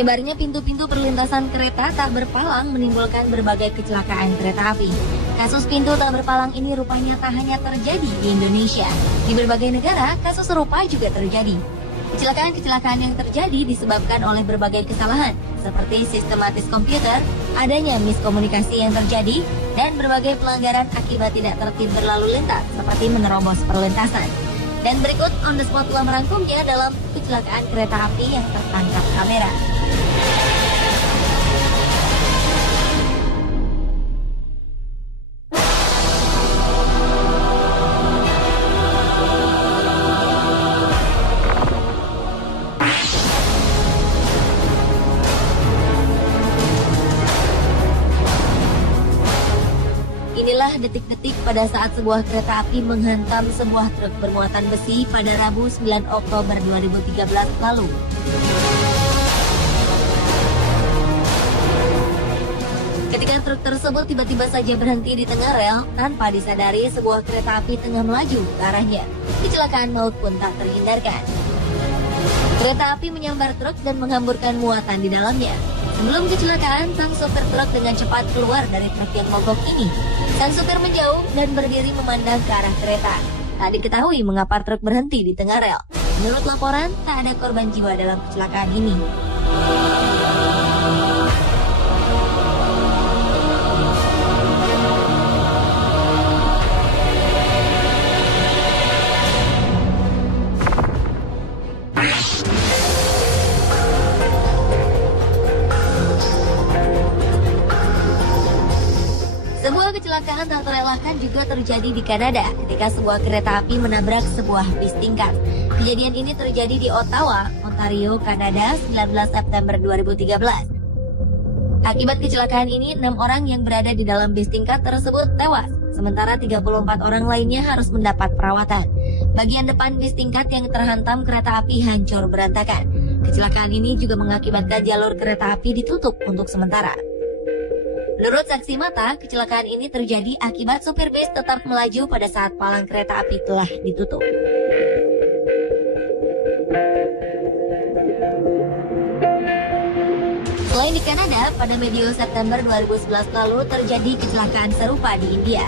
Menyebarnya pintu-pintu perlintasan kereta tak berpalang menimbulkan berbagai kecelakaan kereta api. Kasus pintu tak berpalang ini rupanya tak hanya terjadi di Indonesia. Di berbagai negara, kasus serupa juga terjadi. Kecelakaan-kecelakaan yang terjadi disebabkan oleh berbagai kesalahan, seperti sistematis komputer, adanya miskomunikasi yang terjadi, dan berbagai pelanggaran akibat tidak tertib berlalu lintas, seperti menerobos perlintasan. Dan berikut on the spot telah merangkumnya dalam kecelakaan kereta api yang tertangkap kamera. Inilah detik-detik pada saat sebuah kereta api menghantam sebuah truk bermuatan besi pada Rabu 9 Oktober 2013 lalu. Ketika truk tersebut tiba-tiba saja berhenti di tengah rel tanpa disadari sebuah kereta api tengah melaju ke arahnya. Kecelakaan maut pun tak terhindarkan. Kereta api menyambar truk dan menghamburkan muatan di dalamnya. Sebelum kecelakaan, sang sopir truk dengan cepat keluar dari truk yang mogok ini. Sang sopir menjauh dan berdiri memandang ke arah kereta. Tak diketahui mengapa truk berhenti di tengah rel. Menurut laporan, tak ada korban jiwa dalam kecelakaan ini. Sebuah kecelakaan tak terelakkan juga terjadi di Kanada ketika sebuah kereta api menabrak sebuah bis tingkat. Kejadian ini terjadi di Ottawa, Ontario, Kanada, 19 September 2013. Akibat kecelakaan ini, 6 orang yang berada di dalam bis tingkat tersebut tewas, sementara 34 orang lainnya harus mendapat perawatan. Bagian depan bis tingkat yang terhantam kereta api hancur berantakan. Kecelakaan ini juga mengakibatkan jalur kereta api ditutup untuk sementara. Menurut saksi mata, kecelakaan ini terjadi akibat supir bis tetap melaju pada saat palang kereta api telah ditutup. Selain di Kanada, pada medio September 2011 lalu terjadi kecelakaan serupa di India.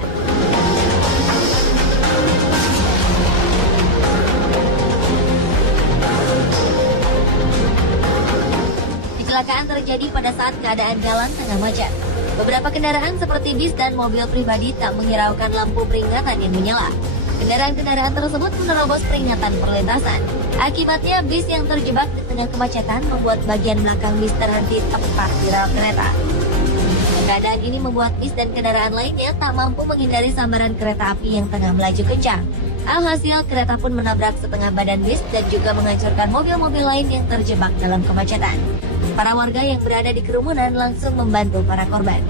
Kecelakaan terjadi pada saat keadaan jalan tengah macet. Beberapa kendaraan seperti bis dan mobil pribadi tak menghiraukan lampu peringatan yang menyala. Kendaraan-kendaraan tersebut menerobos peringatan perlintasan. Akibatnya bis yang terjebak di tengah kemacetan membuat bagian belakang bis terhenti tepat di rel kereta. Keadaan ini membuat bis dan kendaraan lainnya tak mampu menghindari sambaran kereta api yang tengah melaju kencang. Alhasil kereta pun menabrak setengah badan bis dan juga menghancurkan mobil-mobil lain yang terjebak dalam kemacetan. Para warga yang berada di kerumunan langsung membantu para korban.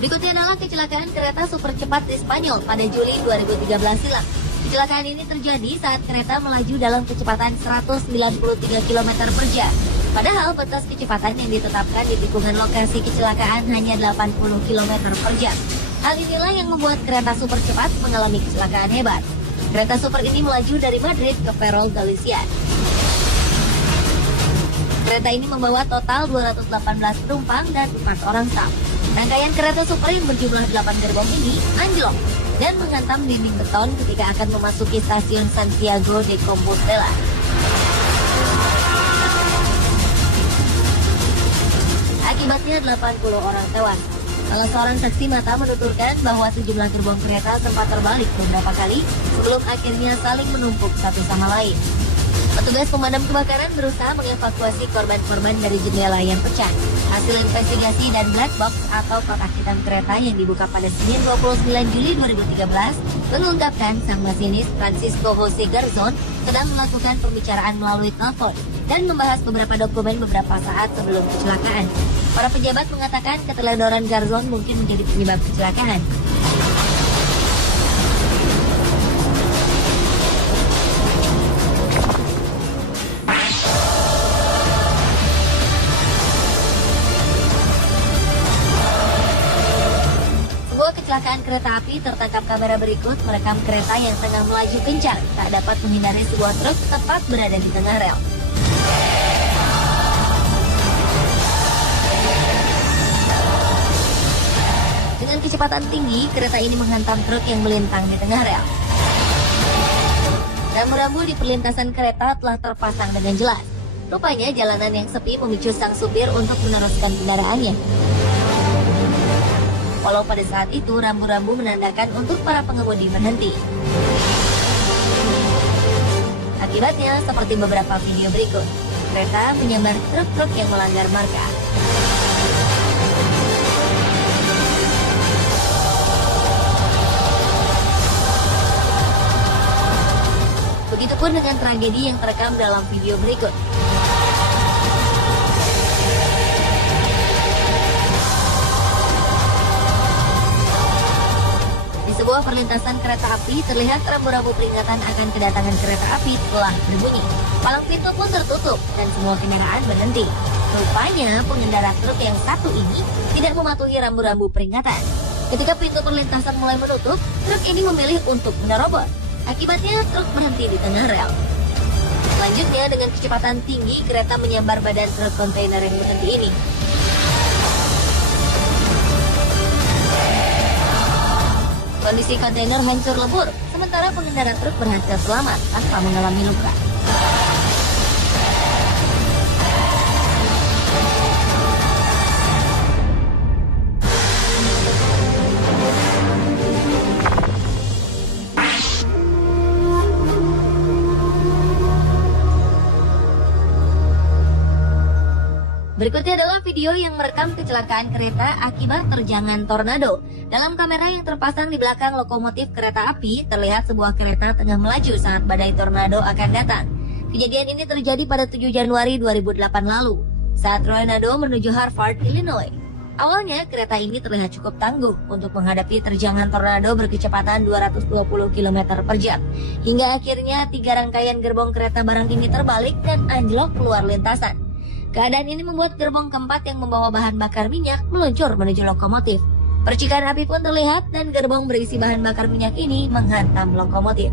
Berikutnya adalah kecelakaan kereta super cepat di Spanyol pada Juli 2013 silam. Kecelakaan ini terjadi saat kereta melaju dalam kecepatan 193 km per jam. Padahal batas kecepatan yang ditetapkan di tikungan lokasi kecelakaan hanya 80 km per jam. Hal inilah yang membuat kereta super cepat mengalami kecelakaan hebat. Kereta super ini melaju dari Madrid ke Ferrol, Galicia. Kereta ini membawa total 218 penumpang dan 4 orang staf. Rangkaian kereta super yang berjumlah 8 gerbong ini anjlok dan menghantam dinding beton ketika akan memasuki stasiun Santiago de Compostela. Akibatnya 80 orang tewas. Salah seorang saksi mata menuturkan bahwa sejumlah gerbong kereta sempat terbalik beberapa kali sebelum akhirnya saling menumpuk satu sama lain. Petugas pemadam kebakaran berusaha mengevakuasi korban-korban dari jendela yang pecah. Hasil investigasi dan black box atau kotak hitam kereta yang dibuka pada Senin 29 Juli 2013 mengungkapkan sang masinis Francisco Jose Garzon sedang melakukan pembicaraan melalui telepon dan membahas beberapa dokumen beberapa saat sebelum kecelakaan. Para pejabat mengatakan keteledoran Garzon mungkin menjadi penyebab kecelakaan. kecelakaan kereta api tertangkap kamera berikut merekam kereta yang tengah melaju kencang tak dapat menghindari sebuah truk tepat berada di tengah rel. Dengan kecepatan tinggi, kereta ini menghantam truk yang melintang di tengah rel. Rambu-rambu di perlintasan kereta telah terpasang dengan jelas. Rupanya jalanan yang sepi memicu sang supir untuk meneruskan kendaraannya. Walau pada saat itu rambu-rambu menandakan untuk para pengemudi berhenti. Akibatnya, seperti beberapa video berikut, kereta menyambar truk-truk yang melanggar marka. Begitupun dengan tragedi yang terekam dalam video berikut. Di sebuah perlintasan kereta api, terlihat rambu-rambu peringatan akan kedatangan kereta api telah berbunyi. Palang pintu pun tertutup dan semua kendaraan berhenti. Rupanya pengendara truk yang satu ini tidak mematuhi rambu-rambu peringatan. Ketika pintu perlintasan mulai menutup, truk ini memilih untuk menerobos. Akibatnya truk berhenti di tengah rel. Selanjutnya dengan kecepatan tinggi kereta menyambar badan truk kontainer yang berhenti ini. Kondisi kontainer hancur lebur, sementara pengendara truk berhasil selamat tanpa mengalami luka. Berikutnya adalah video yang merekam kecelakaan kereta akibat terjangan tornado. Dalam kamera yang terpasang di belakang lokomotif kereta api, terlihat sebuah kereta tengah melaju saat badai tornado akan datang. Kejadian ini terjadi pada 7 Januari 2008 lalu, saat tornado menuju Hartford, Illinois. Awalnya, kereta ini terlihat cukup tangguh untuk menghadapi terjangan tornado berkecepatan 220 km per jam. Hingga akhirnya 3 rangkaian gerbong kereta barang ini terbalik dan anjlok keluar lintasan. Keadaan ini membuat gerbong keempat yang membawa bahan bakar minyak meluncur menuju lokomotif. Percikan api pun terlihat dan gerbong berisi bahan bakar minyak ini menghantam lokomotif.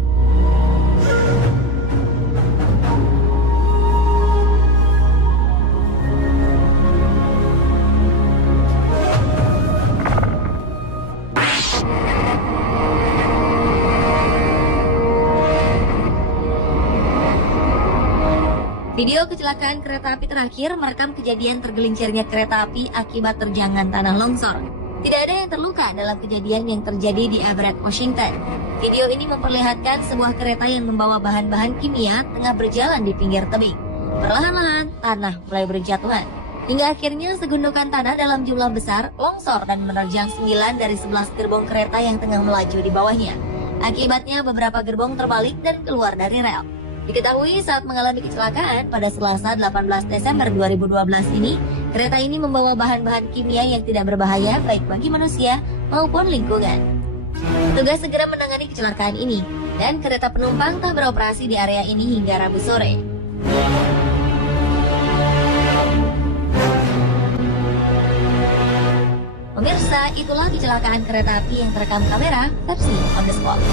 Video kecelakaan kereta api terakhir merekam kejadian tergelincirnya kereta api akibat terjangan tanah longsor. Tidak ada yang terluka dalam kejadian yang terjadi di Everett, Washington. Video ini memperlihatkan sebuah kereta yang membawa bahan-bahan kimia tengah berjalan di pinggir tebing. Perlahan-lahan, tanah mulai berjatuhan. Hingga akhirnya segundukan tanah dalam jumlah besar longsor dan menerjang 9 dari 11 gerbong kereta yang tengah melaju di bawahnya. Akibatnya beberapa gerbong terbalik dan keluar dari rel. Diketahui saat mengalami kecelakaan pada Selasa 18 Desember 2012 ini, kereta ini membawa bahan-bahan kimia yang tidak berbahaya baik bagi manusia maupun lingkungan. Tugas segera menangani kecelakaan ini, dan kereta penumpang tak beroperasi di area ini hingga Rabu sore. Pemirsa, itulah kecelakaan kereta api yang terekam kamera versi on the spot.